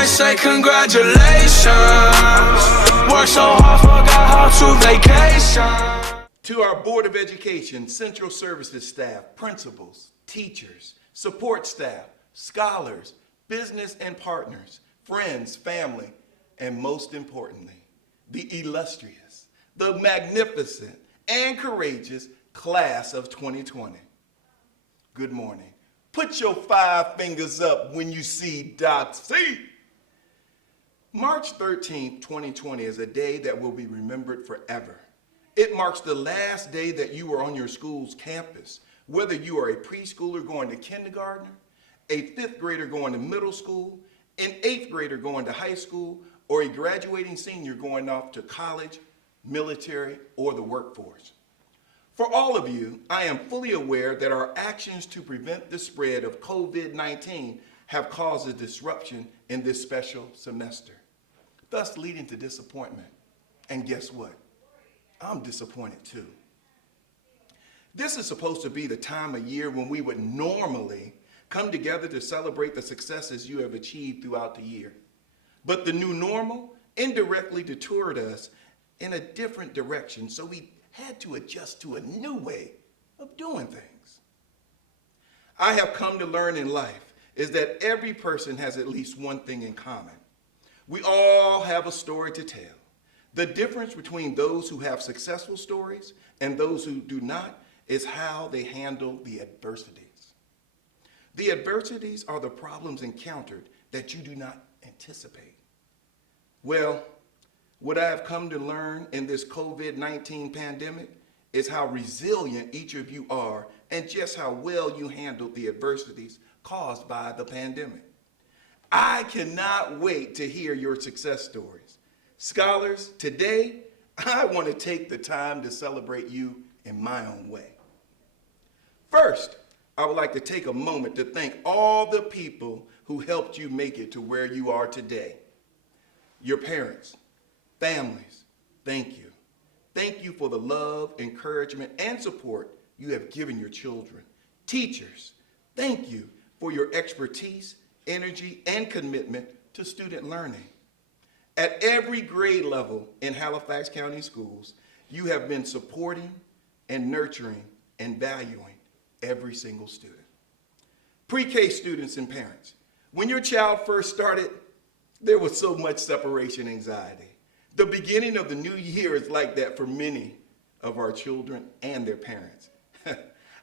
might say congratulations. Work so hard, forgot how to vacation. To our Board of Education, Central Services staff, principals, teachers, support staff, scholars, business and partners, friends, family, and most importantly, the illustrious, the magnificent, and courageous class of 2020. Good morning. Put your 5 fingers up when you see Doc C. March 13th, 2020 is a day that will be remembered forever. It marks the last day that you are on your school's campus, whether you are a preschooler going to kindergarten, a 5th grader going to middle school, an 8th grader going to high school, or a graduating senior going off to college, military, or the workforce. For all of you, I am fully aware that our actions to prevent the spread of COVID-19 have caused a disruption in this special semester, thus leading to disappointment. And guess what? I'm disappointed too. This is supposed to be the time of year when we would normally come together to celebrate the successes you have achieved throughout the year. But the new normal indirectly detoured us in a different direction, so we had to adjust to a new way of doing things. I have come to learn in life is that every person has at least one thing in common. We all have a story to tell. The difference between those who have successful stories and those who do not is how they handle the adversities. The adversities are the problems encountered that you do not anticipate. Well, what I have come to learn in this COVID-19 pandemic is how resilient each of you are and just how well you handled the adversities caused by the pandemic. I cannot wait to hear your success stories. Scholars, today, I want to take the time to celebrate you in my own way. First, I would like to take a moment to thank all the people who helped you make it to where you are today. Your parents, families, thank you. Thank you for the love, encouragement, and support you have given your children. Teachers, thank you for your expertise, energy, and commitment to student learning. At every grade level in Halifax County Schools, you have been supporting and nurturing and valuing every single student. Pre-K students and parents, when your child first started, there was so much separation anxiety. The beginning of the new year is like that for many of our children and their parents.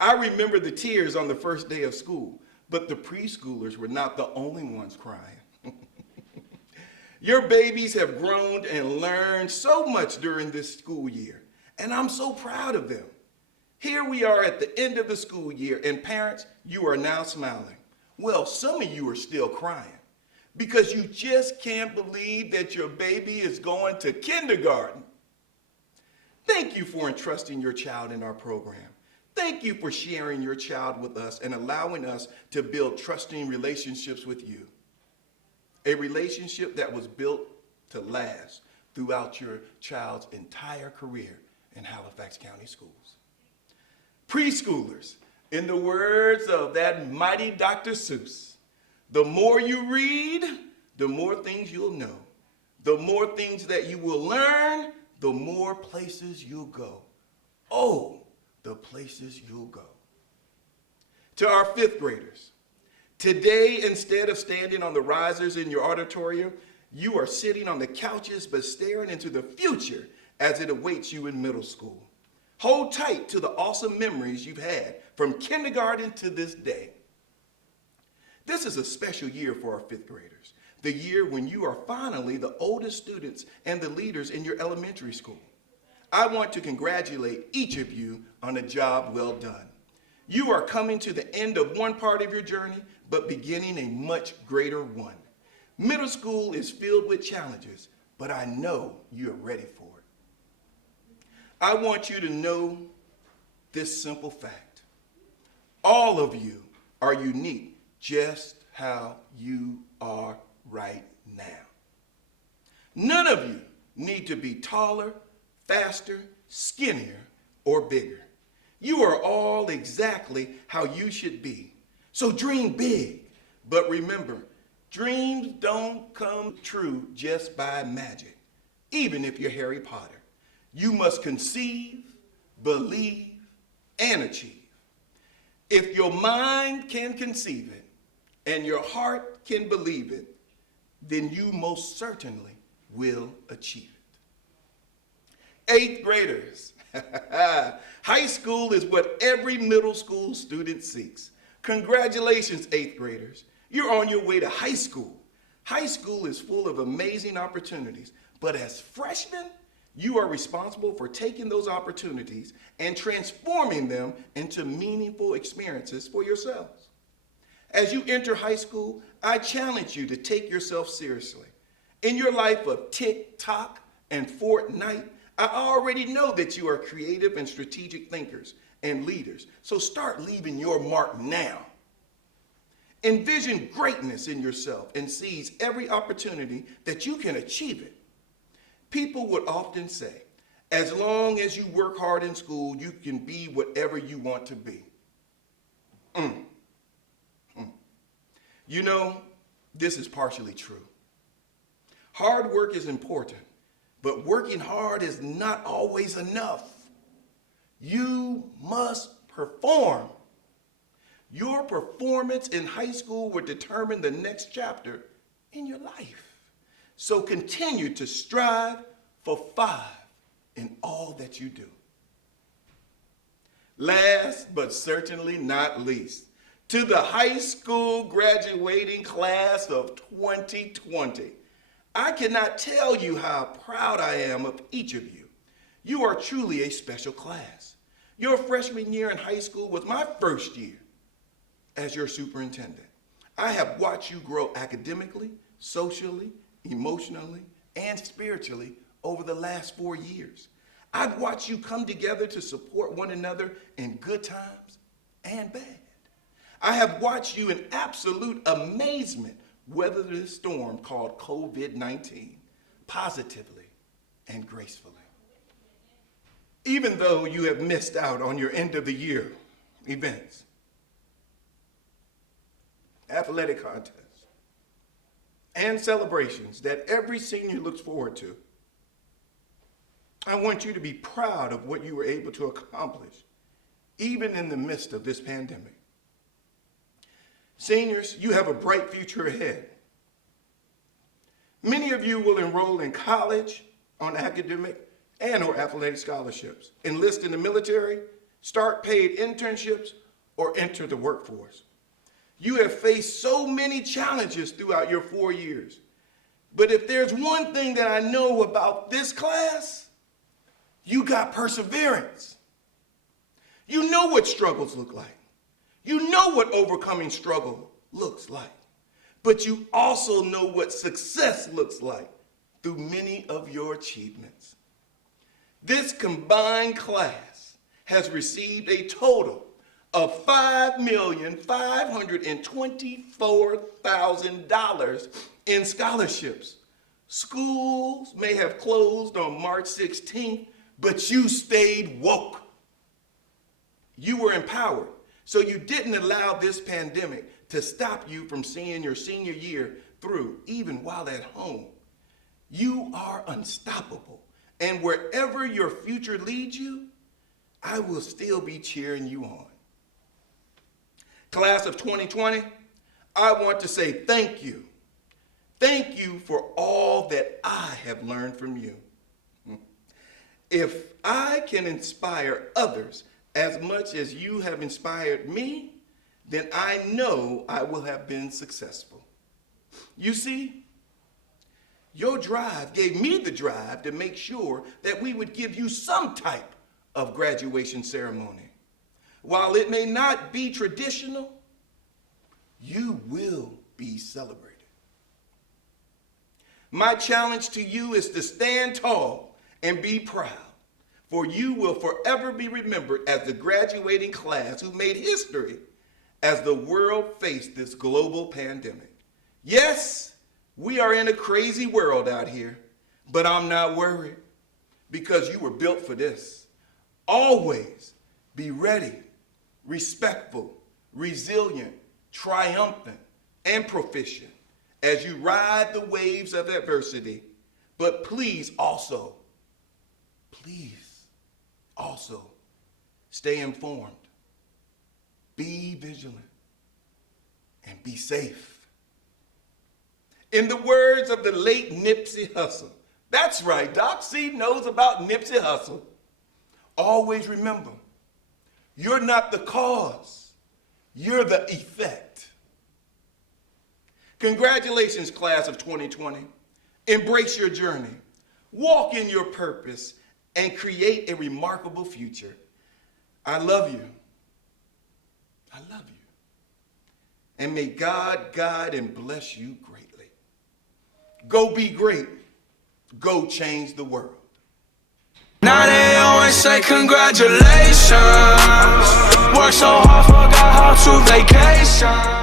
I remember the tears on the first day of school, but the preschoolers were not the only ones crying. Your babies have grown and learned so much during this school year, and I'm so proud of them. Here we are at the end of the school year, and parents, you are now smiling. Well, some of you are still crying because you just can't believe that your baby is going to kindergarten. Thank you for entrusting your child in our program. Thank you for sharing your child with us and allowing us to build trusting relationships with you. A relationship that was built to last throughout your child's entire career in Halifax County Schools. Preschoolers, in the words of that mighty Dr. Seuss, the more you read, the more things you'll know. The more things that you will learn, the more places you'll go. Oh, the places you'll go. To our 5th graders, today, instead of standing on the risers in your auditorium, you are sitting on the couches but staring into the future as it awaits you in middle school. Hold tight to the awesome memories you've had from kindergarten to this day. This is a special year for our 5th graders, the year when you are finally the oldest students and the leaders in your elementary school. I want to congratulate each of you on a job well done. You are coming to the end of one part of your journey, but beginning a much greater one. Middle school is filled with challenges, but I know you're ready for it. I want you to know this simple fact. All of you are unique just how you are right now. None of you need to be taller, faster, skinnier, or bigger. You are all exactly how you should be. So dream big, but remember, Dreams don't come true just by magic, even if you're Harry Potter. You must conceive, believe, and achieve. If your mind can conceive it and your heart can believe it, then you most certainly will achieve it. Eighth graders. High school is what every middle school student seeks. Congratulations, eighth graders. You're on your way to high school. High school is full of amazing opportunities, but as freshmen, you are responsible for taking those opportunities and transforming them into meaningful experiences for yourselves. As you enter high school, I challenge you to take yourself seriously. In your life of TikTok and Fortnite, I already know that you are creative and strategic thinkers and leaders, so start leaving your mark now. Envision greatness in yourself and seize every opportunity that you can achieve it. People would often say, as long as you work hard in school, you can be whatever you want to be. You know, this is partially true. Hard work is important, but working hard is not always enough. You must perform. Your performance in high school will determine the next chapter in your life. So continue to strive for 5 in all that you do. Last but certainly not least, to the high school graduating class of 2020, I cannot tell you how proud I am of each of you. You are truly a special class. Your freshman year in high school was my first year as your superintendent. I have watched you grow academically, socially, emotionally, and spiritually over the last 4 years. I've watched you come together to support one another in good times and bad. I have watched you in absolute amazement weather the storm called COVID-19 positively and gracefully. Even though you have missed out on your end of the year events, athletic contests, and celebrations that every senior looks forward to, I want you to be proud of what you were able to accomplish, even in the midst of this pandemic. Seniors, you have a bright future ahead. Many of you will enroll in college on academic and or athletic scholarships, enlist in the military, start paid internships, or enter the workforce. You have faced so many challenges throughout your 4 years. But if there's one thing that I know about this class, you got perseverance. You know what struggles look like. You know what overcoming struggle looks like. But you also know what success looks like through many of your achievements. This combined class has received a total of $5,524,000 in scholarships. Schools may have closed on March 16th, but you stayed woke. You were empowered, so you didn't allow this pandemic to stop you from seeing your senior year through, even while at home. You are unstoppable, and wherever your future leads you, I will still be cheering you on. Class of 2020, I want to say thank you. Thank you for all that I have learned from you. If I can inspire others as much as you have inspired me, then I know I will have been successful. You see, your drive gave me the drive to make sure that we would give you some type of graduation ceremony. While it may not be traditional, you will be celebrated. My challenge to you is to stand tall and be proud, for you will forever be remembered as the graduating class who made history as the world faced this global pandemic. Yes, we are in a crazy world out here, but I'm not worried because you were built for this. Always be ready, respectful, resilient, triumphant, and proficient, as you ride the waves of adversity, but please also stay informed, be vigilant, and be safe. In the words of the late Nipsey Hussle, that's right, Doc C knows about Nipsey Hussle. Always remember, you're not the cause, you're the effect. Congratulations, class of 2020. Embrace your journey, walk in your purpose, and create a remarkable future. I love you. I love you. And may God guide and bless you greatly. Go be great. Go change the world. Now they always say congratulations. Work so hard, forgot how to vacation.